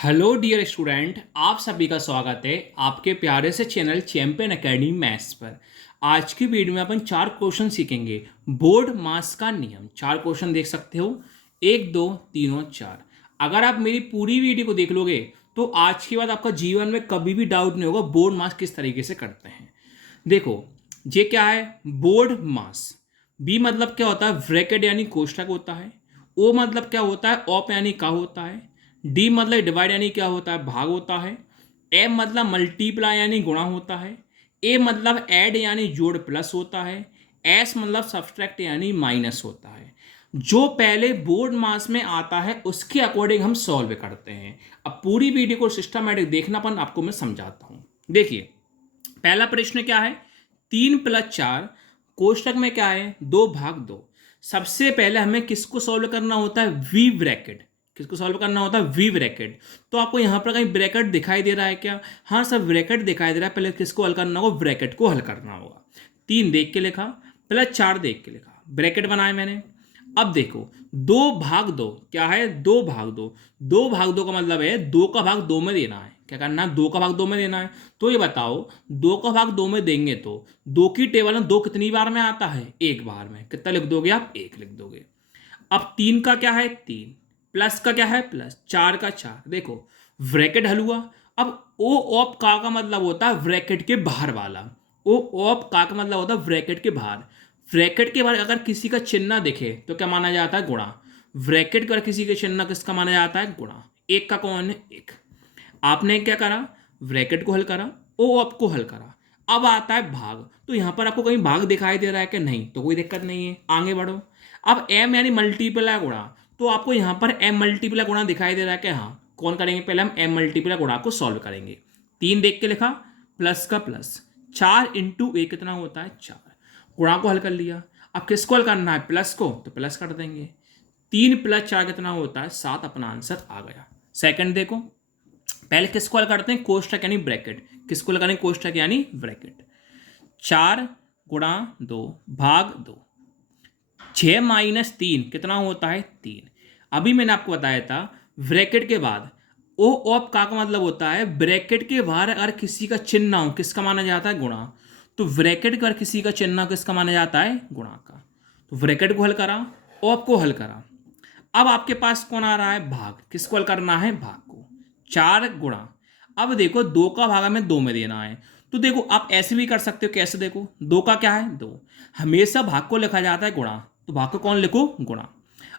Hello dear student, आप सभी का स्वागत है आपके प्यारे से चैनल चैंपियन एकेडमी मैथ्स पर। आज की वीडियो में अपन चार क्वेश्चन सीखेंगे। बोर्ड मास का नियम, चार क्वेश्चन देख सकते हो, एक दो तीन और चार। अगर आप मेरी पूरी वीडियो को देख लोगे तो आज के बाद आपका जीवन में कभी भी डाउट नहीं होगा बोर्ड मास किस तरीके से करते हैं। देखो, ये क्या है? बोर्ड मास। बी मतलब क्या होता है? ब्रैकेट यानी कोष्ठक होता है। ओ मतलब क्या होता है? ऑप यानी का होता है। डी मतलब डिवाइड यानी क्या होता है? भाग होता है। एम मतलब मल्टीप्लाई यानी गुणा होता है। ए मतलब ऐड यानी जोड़ प्लस होता है। एस मतलब सब्सट्रैक्ट यानी माइनस होता है। जो पहले बोर्ड मास में आता है उसके अकॉर्डिंग हम सॉल्व करते हैं। अब पूरी वीडियो को सिस्टमैटिक देखनापन आपको मैं समझाता हूं। देखिए, पहला प्रश्न क्या है? 3 + 4 कोष्टक में क्या है? 2/2। सबसे पहले हमें किसको सॉल्व करना होता है? We bracket. किसको सॉल्व करना होता है? We bracket. तो आपको यहां पर कहीं ब्रैकेट दिखाई दे रहा है क्या? हाँ सर, ब्रैकेट दिखाई दे रहा है। पहले किसको हल करना होगा? ब्रैकेट को हल करना होगा। 3 देख के लिखा, +4 देख के लिखा, ब्रैकेट बनाए मैंने। अब देखो, 2/2 क्या है? 2/2। 2/2 का मतलब है 2 का भाग 2 में देना है। क्या करना है? 2 का भाग 2 में देना है। तो ये बताओ, 2 का भाग 2 में देंगे तो 2 की टेबल में 2 कितनी बार में आता है? एक बार में। कितना लिख दोगे आप? 1 लिख दोगे। अब 3 का क्या है? 3। प्लस का क्या है? प्लस। 4 का 4। देखो, ब्रैकेट हल हुआ। अब ओ ऑप का मतलब होता है ब्रैकेट के बाहर वाला। ओ ऑप का मतलब होता है ब्रैकेट के बाहर। ब्रैकेट के बाहर अगर किसी का चिन्ह दिखे तो क्या माना जाता है? गुणा। ब्रैकेट का किसी का चिन्ह किसका माना जाता है? गुणा। एक का कौन है? एक। आपने क्या करा? ब्रैकेट को हल करा, ओ ऑप को हल करा। अब आता है भाग। तो यहां पर आपको कहीं भाग दिखाई दे रहा है कि नहीं? तो कोई दिक्कत नहीं है, आगे बढ़ो। अब एम यानी मल्टीप्लाई गुणा। तो आपको यहां पर एम मल्टीप्लाई गुणा दिखाई दे रहा है कि हाँ, कौन करेंगे? पहले हम एम मल्टीप्लाई गुणा को सॉल्व करेंगे। 3 देख के लिखा, प्लस का प्लस। 4 × 1 कितना होता है? 4। गुणा को हल कर लिया। अब किसको हल करना है? प्लस को, तो प्लस कर देंगे। 3 + 4 कितना होता है? 7। अपना आंसर आ गया। सेकंड देखो, पहले किसको हल करते हैं? कोष्ठक यानी ब्रैकेट। किसको लगाने? कोष्ठक यानी ब्रैकेट। 4 × 2 भाग 2। 6 - 3 कितना होता है? 3। अभी मैंने आपको बताया था, ब्रैकेट के बाद ओ ऑप का मतलब होता है ब्रैकेट के बाहर अगर किसी का चिन्ह हो किसका माना जाता है? गुणा। तो ब्रैकेट का अगर किसी का चिन्ह किसका माना जाता है? गुणा का। तो ब्रैकेट को हल करा, ऑप को हल करा। अब आपके पास कौन आ रहा है? भाग। किसको हल करना है? भाग को। 4 गुणा। अब देखो, 2 का भाग हमें 2 में देना है। तो देखो, आप ऐसे भी कर सकते हो। कैसे? देखो, 2 का क्या है? 2। हमेशा भाग को लिखा जाता है गुणा। तो भाग को कौन लिखो? गुणा।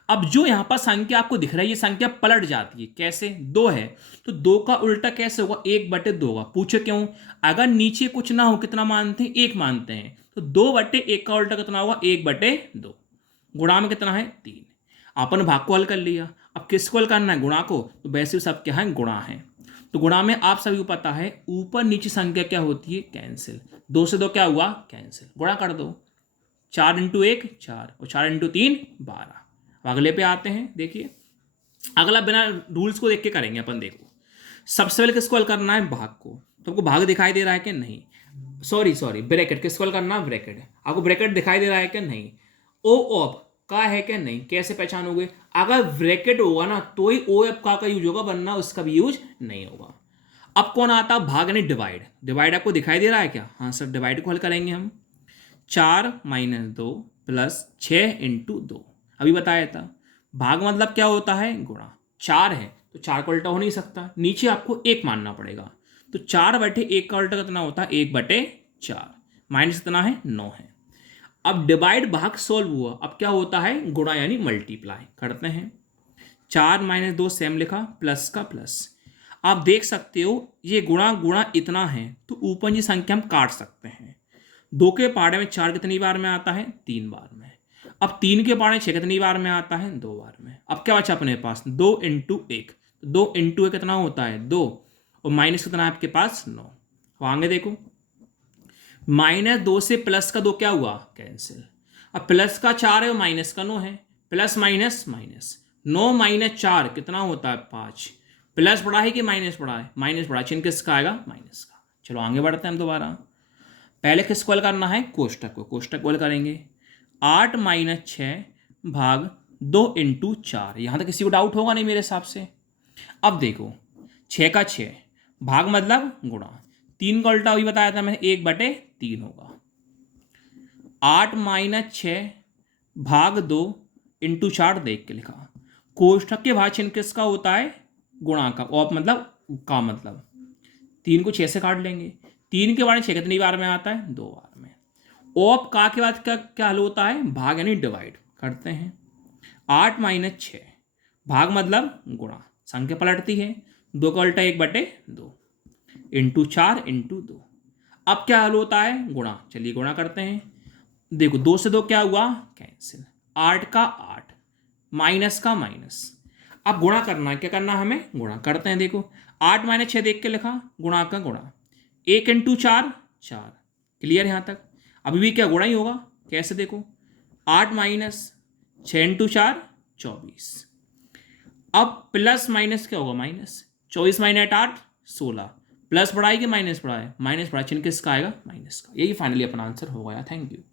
अब जो यहां पर संख्या आपको दिख रही है, ये संख्या पलट जाती है। कैसे? 2 है तो 2 का उल्टा कैसे होगा? 1/2 होगा। पूछे क्यों? अगर नीचे कुछ ना हो कितना मानते हैं? 1 मानते हैं। तो 2/1 का उल्टा कितना होगा? 1/2। गुणा में कितना है? 3। अपन भाग को हल कर लिया। अब किसको हल करना है? गुणा को। तो वैसे भी सब क्या है? गुणा है। तो गुणा में आप सभी को पता है ऊपर नीचे संख्या क्या होती है? कैंसिल। 2 से 2 क्या हुआ? कैंसिल। गुणा कर दो। 4 × 1 4 और 4 × 3 12। अब अगले पे आते हैं। देखिए, अगला बिना रूल्स को देख के करेंगे अपन। देखो, सबसे पहले किसको हल करना है? भाग को। तो आपको भाग दिखाई दे रहा है कि नहीं? Sorry sorry, bracket. किसको हल करना? ब्रैकेट। आपको ब्रैकेट दिखाई दे रहा है कि नहीं? ओ ऑफ का है कि नहीं? कैसे पहचानोगे? अगर ब्रैकेट होगा ना तो ही ओ एफ का यूज होगा, वरना उसका भी यूज नहीं होगा। अब कौन आता? भाग यानी डिवाइड। डिवाइड आपको दिखाई दे रहा है क्या? हाँ सर, डिवाइड को हल करेंगे हम। 4 - 2 +6 × 2। अभी बताया था। भाग मतलब क्या होता है? गुणा। 4 है तो 4 का उल्टा हो नहीं सकता, नीचे आपको 1 मानना पड़ेगा। तो 4/1 का उल्टा कितना होता है? 1/4। माइनस कितना है? 9 है। अब डिवाइड भाग सोल्व हुआ। अब क्या होता है? गुणा यानी मल्टीप्लाई करते हैं। 4 - 2 सेम लिखा, प्लस का प्लस। आप देख सकते हो ये गुणा गुणा इतना है तो ऊपर की संख्या हम काट सकते हैं। 2 के पहाड़े में 4 कितनी बार में आता है? 3 बार में। अब 3 के पहाड़े 6 कितनी बार में आता है? 2 बार में। अब क्या बचा अपने पास? 2 × 1। 2 × 1 कितना होता है? 2। और माइनस कितना है आपके पास? 9। तो आगे देखो, -2 से प्लस का 2 क्या हुआ? कैंसिल। अब प्लस का 4 है और माइनस का 9 है। Plus minus minus. 9 - 4 कितना होता है? 5। प्लस बड़ा है कि माइनस बड़ा है? माइनस बड़ा। चिन्ह किसका आएगा? माइनस का। चलो आगे बढ़ते हैं हम दोबारा। पहले किसको हल करना है? कोष्टक को। कोष्टक को हल करेंगे। 8 - 6 भाग 2 × 4। यहां तक किसी को डाउट होगा नहीं मेरे हिसाब से। अब देखो, 6 का 6, भाग मतलब गुणा, 3 का उल्टा अभी बताया था मैंने, 1/3 होगा। 8 - 6 भाग 2 इंटू 4 देख के लिखा। कोष्ठक के भाग चिन्ह किसका होता है? गुणा का। ऑप मतलब का मतलब 3 को 6 से काट लेंगे। 3 के बाद 6 कितनी बार में आता है? 2 बार में। ऑप का के बाद क्या क्या हल होता है? भाग यानी डिवाइड करते हैं। 8 - 6 भाग मतलब गुणा, संख्या पलटती है, 2 का उल्टा 1/2 इंटू 4 इंटू 2। अब क्या हल होता है? गुणा। चलिए गुणा करते हैं। देखो 2 से 2 क्या हुआ? कैंसिल। 8 का 8 माइनस का माइनस। अब गुणा करना है, क्या करना है हमें? गुणा करते हैं। देखो 8 - 6 देख के लिखा, गुणा का गुणा, 1 इंटू 4 4। क्लियर यहाँ तक? अभी भी क्या गुणा ही होगा? कैसे? देखो 8 - 6 इंटू 4 24। अब प्लस माइनस क्या होगा? माइनस। 24 - 8 16। प्लस बढ़ाई कि माइनस बढ़ाए? माइनस बढ़ा, चिन्ह किसका आएगा? माइनस का। यही फाइनली अपना आंसर हो गया। Thank you.